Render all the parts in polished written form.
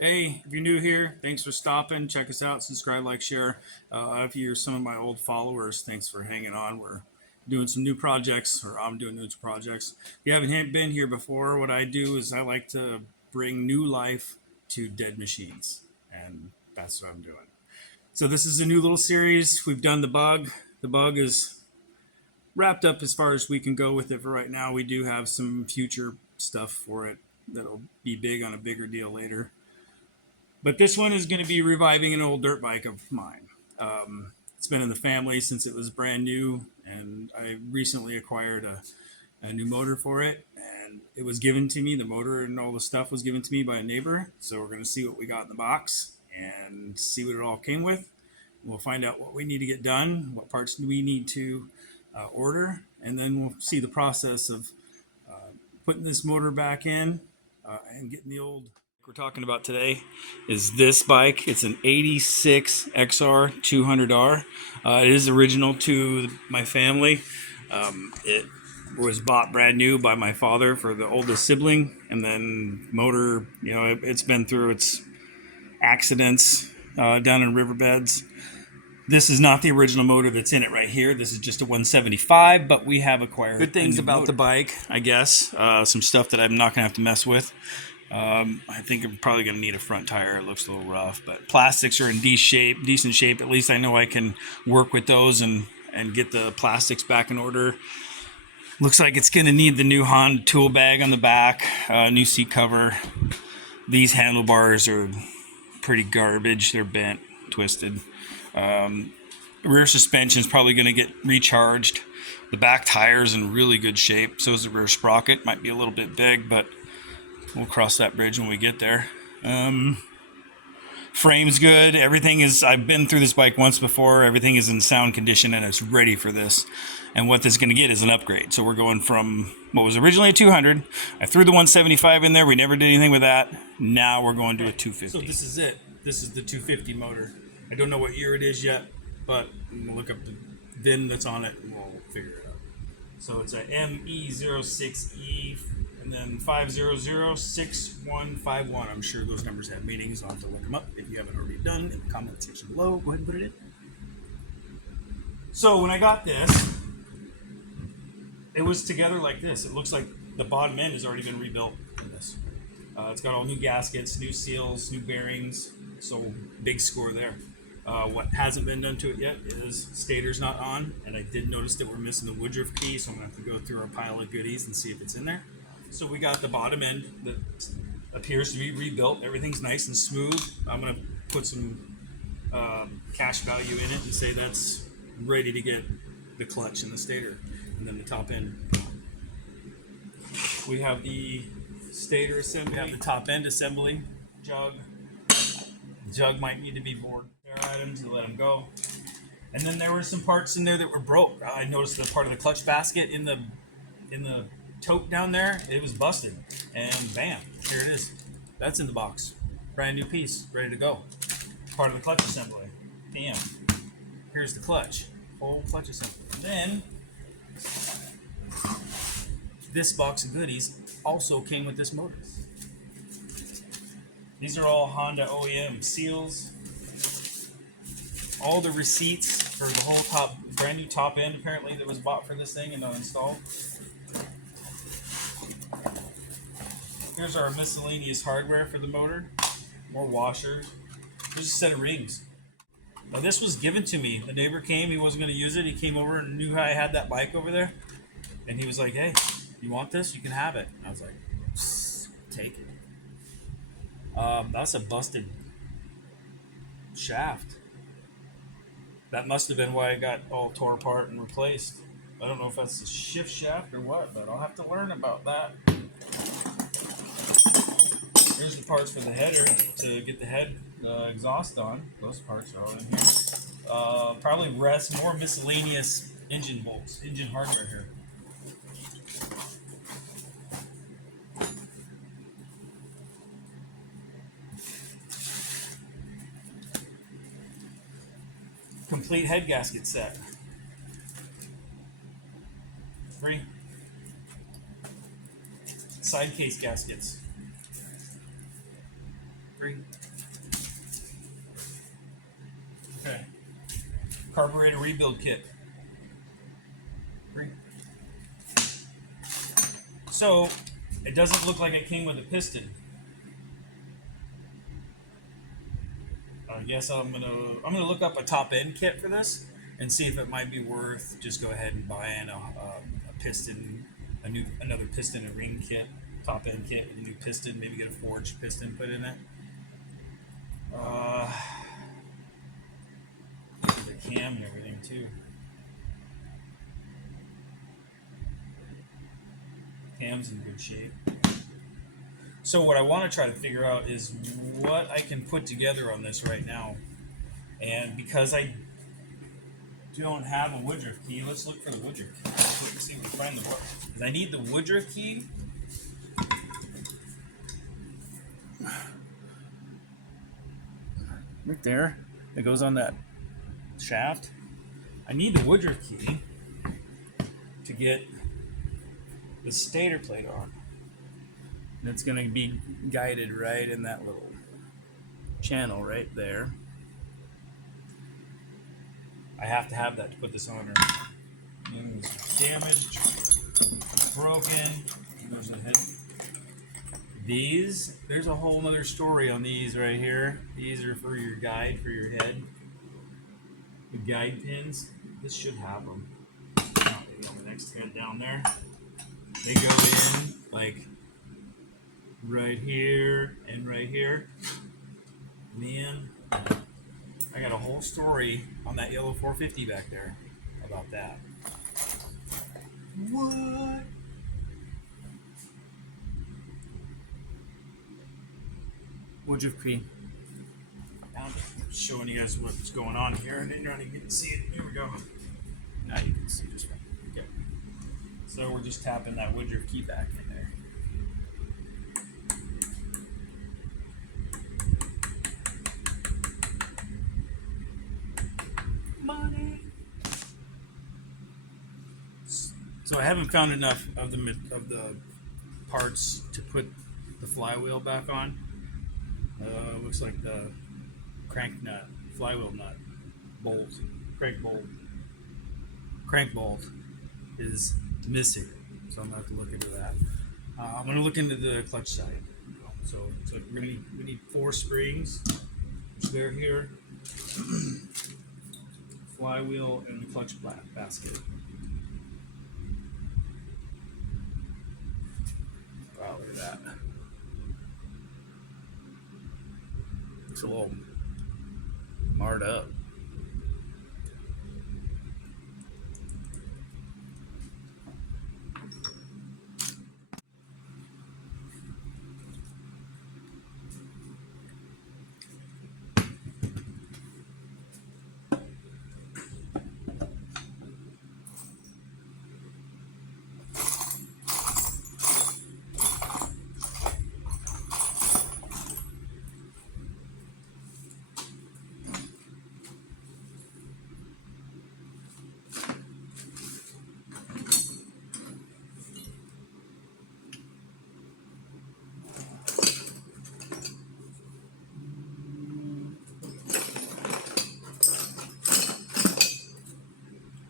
Hey, if you're new here, thanks for stopping. Check us out, subscribe, like, share. If you're some of my old followers, thanks for hanging on. We're doing some new projects, or I'm doing new projects. If you haven't been here before, what I do is I like to bring new life to dead machines, and that's what I'm doing. So this is a new little series. We've done the bug. The bug is wrapped up as far as we can go with it for right now. We do have some future stuff for it that'll be big on a bigger deal later. But this one is going to be reviving an old dirt bike of mine. It's been in the family since it was brand new, and I recently acquired a new motor for it. And it was given to me, the motor and all the stuff was given to me by a neighbor. So we're going to see what we got in the box and see what it all came with. We'll find out what we need to get done, what parts do we need to order, and then we'll see the process of putting this motor back in and getting the old we're talking about today is this bike. It's an 86 Xr200R. It is original to my family. It was bought brand new by my father for the oldest sibling, and then motor, it's been through its accidents down in riverbeds. This is not the original motor that's in it right here. This is just a 175, but we have acquired good things about the bike, I guess. Some stuff that I'm not going to have to mess with. I think I'm probably going to need a front tire. It looks a little rough, but plastics are in decent shape. At least I know I can work with those and get the plastics back in order. Looks like it's going to need the new Honda tool bag on the back, new seat cover. These handlebars are pretty garbage. They're bent, twisted. Rear suspension is probably going to get recharged. The back tire's in really good shape. So is the rear sprocket. Might be a little bit big, but we'll cross that bridge when we get there. Frame's good. Everything is, I've been through this bike once before. Everything is in sound condition and it's ready for this. And what this is going to get is an upgrade. So we're going from what was originally a 200. I threw the 175 in there. We never did anything with that. Now we're going to a 250. So this is it. This is the 250 motor. I don't know what year it is yet, but we'll look up the VIN that's on it and we'll figure it out. So it's a ME06E and then 5006151. I'm sure those numbers have meanings. I'll have to look them up if you haven't already done in the comment section below. Go ahead and put it in. So when I got this, it was together like this. It looks like the bottom end has already been rebuilt in this. It's got all new gaskets, new seals, new bearings. So big score there. What hasn't been done to it yet is stator's not on, and I did notice that we're missing the Woodruff key, so I'm going to have to go through our pile of goodies and see if it's in there. So we got the bottom end that appears to be rebuilt. Everything's nice and smooth. I'm going to put some cash value in it and say that's ready to get the clutch and the stator, and then the top end. We have the stator assembly. We have the top end assembly. Jug might need to be bored. Items to let them go. And then there were some parts in there that were broke. I noticed the part of the clutch basket in the tote down there, it was busted. And bam, here it is. That's in the box. Brand new piece, ready to go. Part of the clutch assembly. Bam. Here's the clutch. Whole clutch assembly. And then this box of goodies also came with this motor. These are all Honda OEM seals. All the receipts for the whole brand new top end apparently that was bought for this thing and not installed. Here's our miscellaneous hardware for the motor. More washers. There's a set of rings. Now this was given to me. The neighbor came, he wasn't going to use it. He came over and knew I had that bike over there. And he was like, hey, you want this? You can have it. And I was like, take it. That's a busted shaft. That must have been why it got all tore apart and replaced. I don't know if that's a shift shaft or what, but I'll have to learn about that. Here's the parts for the header to get the head exhaust on. Those parts are all in here. Probably more miscellaneous engine bolts, engine hardware here. Complete head gasket set. 3 side case gaskets. 3. Okay. Carburetor rebuild kit. 3. So it doesn't look like it came with a piston. I guess I'm gonna look up a top end kit for this and see if it might be worth just go ahead and buying a piston, another piston and ring kit, top end kit with a new piston. Maybe get a forged piston put in it. The cam and everything too. Cam's in good shape. So what I want to try to figure out is what I can put together on this right now. And because I don't have a Woodruff key, let's look for the Woodruff key. Let's see if we find the Woodruff. Because I need the Woodruff key. Right there. It goes on that shaft. I need the Woodruff key to get the stator plate on. And it's going to be guided right in that little channel right there. I have to have that to put this on. It was damaged, broken. There's a head. These, there's a whole other story on these right here. These are for your guide for your head. The guide pins. This should have them. Oh, the next head down there. They go in like right here and right here. Man, I got a whole story on that yellow 450 back there about that. What? Woodruff key. I'm showing you guys what's going on here, and then you're not even getting to see it. Here we go. Now you can see just fine. Okay. So we're just tapping that Woodruff key back in there. Money. So I haven't found enough of the parts to put the flywheel back on. Looks like the crank nut, flywheel nut, bolt, crank bolt is missing. So I'm gonna have to look into that. I'm gonna look into the clutch side. So we need 4 springs, which they're here. Flywheel and the clutch basket. Wow, look at that. Looks a little marred up.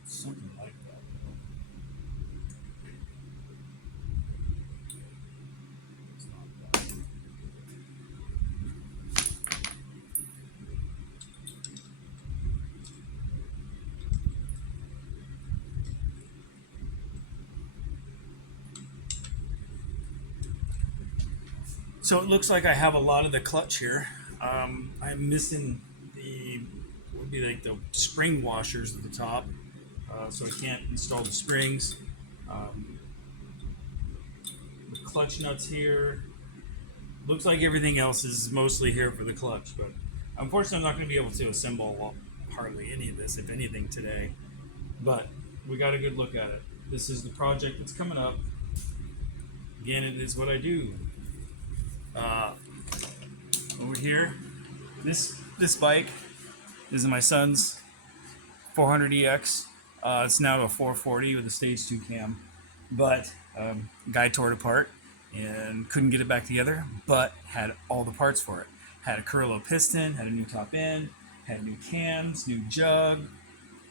Something like that. It's not that. So it looks like I have a lot of the clutch here. I'm missing would be like the spring washers at the top, so I can't install the springs. The clutch nuts here. Looks like everything else is mostly here for the clutch, but unfortunately I'm not going to be able to assemble hardly any of this, if anything, today. But we got a good look at it. This is the project that's coming up. Again, it is what I do. Over here, this bike is my son's 400EX. It's now a 440 with a stage 2 cam, but guy tore it apart and couldn't get it back together, but had all the parts for it. Had a Carrillo piston, had a new top end, had new cams, new jug.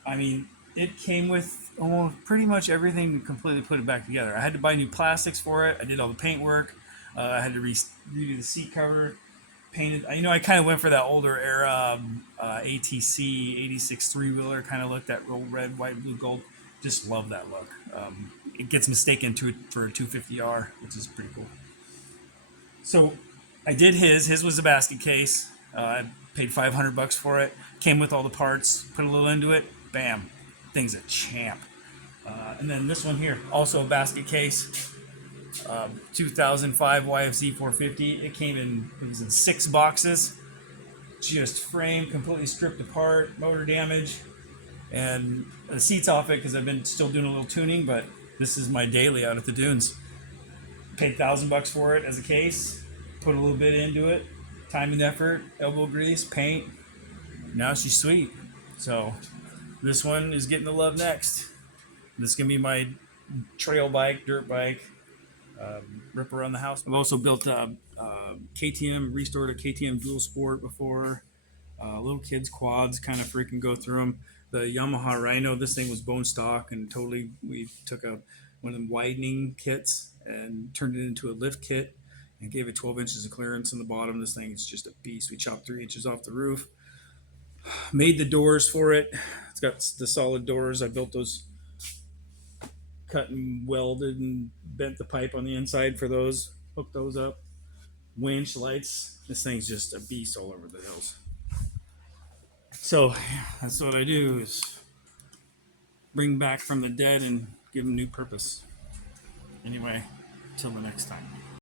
I mean, it came with almost pretty much everything to completely put it back together. I had to buy new plastics for it. I did all the paint work. I had to redo the seat cover, painted. I kind of went for that older era ATC 86 three-wheeler kind of look, that old red, white, blue, gold. Just love that look. It gets mistaken for a 250R, which is pretty cool. So I did his. His was a basket case. I paid $500 for it. Came with all the parts. Put a little into it. Bam, thing's a champ. And then this one here, also a basket case. 2005 YFZ 450. It was in 6 boxes. Just framed, completely stripped apart, motor damage, and the seats off it because I've been still doing a little tuning. But this is my daily out at the dunes. Paid $1,000 for it as a case. Put a little bit into it, time and effort, elbow grease, paint. Now she's sweet. So this one is getting the love next. This is gonna be my trail bike, dirt bike, rip around the house. I've also built a KTM, restored a KTM Dual Sport before. Little kids quads, kind of freaking go through them. The Yamaha Rhino, this thing was bone stock, and totally we took one of them widening kits and turned it into a lift kit and gave it 12 inches of clearance on the bottom. This thing is just a beast. We chopped 3 inches off the roof. Made the doors for it. It's got the solid doors. I built those, cut and welded and bent the pipe on the inside for those. Hooked those up. Winch, lights. This thing's just a beast all over the hills. So that's what I do, is bring back from the dead and give them new purpose. Anyway, till the next time.